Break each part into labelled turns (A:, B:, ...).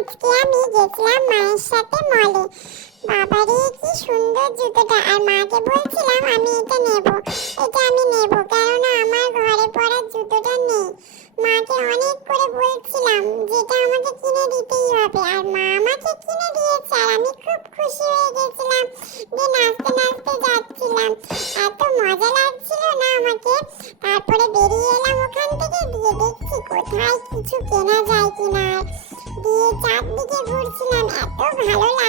A: আজকে আমি গেছিলাম মায়ের সাথে মলে। বাবারে, কি সুন্দর জুতোটা। আর মাকে বলছিলাম, আমি এটা নেব। এটা আমি নেব, কেননা আমার ঘরে পরার জুতোটা নেই। মাকে অনেক করে বলছিলাম, যেটা আমাকে কিনে দিতেই হবে। আর মা আমাকে কিনে দিয়েছে, আর আমি খুব খুশি হয়ে গেছিলাম। দিয়ে নাচতে নাচতে যাচ্ছিলাম। এত মজা লাগছিল না আমাকে। তারপরে বেরিয়ে এলাম ওখান থেকে, দিয়ে দেখছি কোথায় কিছু কেনা যায় ঘুরছিলাম এত ভালো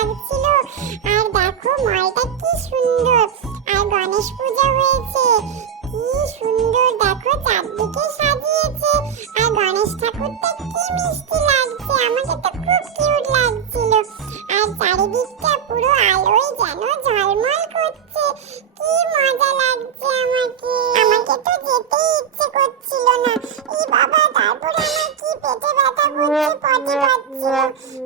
A: পটি পাচ্ছিল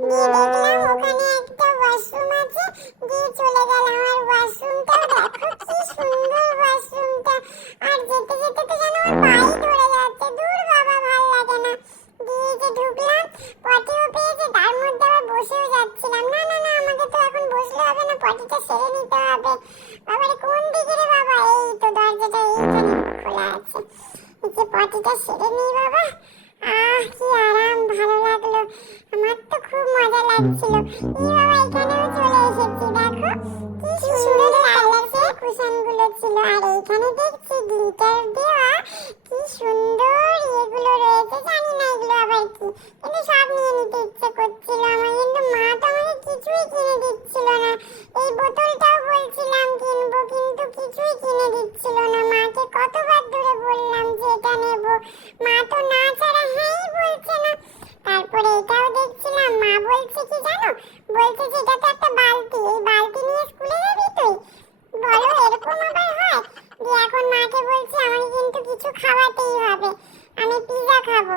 A: দিয়ে দেখলাম ওখানে একটা ওয়াশরুম আছে। দিয়ে চলে গেলাম। আর ওয়াশরুমটা দেখো, কি সুন্দর ওয়াশরুমটা আর যেতে যেতে তো যেন আমার পাই ধরে যাচ্ছে। দূর বাবা, ভালো লাগে না। দিয়ে যে ঢুকলাম, পটিও পেয়েছে। তার মধ্যে আবার বসেও যাচ্ছিলাম। না না না, আমাকে তো এখন বসলে হবে না। পটিটা সেরে নিতে হবে। বাবারে কোন দিকে রে বাবা? এই তো দরজাটা এইখানে খোলা আছে। যে পটিটা সেরে নিই বাবা আহ কি আরাম ভালো লাগল আমার তো খুব মাকে বলছি আমাকে কিন্তু কিছু খাওয়াতেই হবে। আমি পিজা খাব।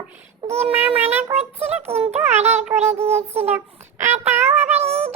A: দিয়ে মা মানা করছিল, কিন্তু অর্ডার করে দিয়েছিল। আর তাও আবার এইটুকু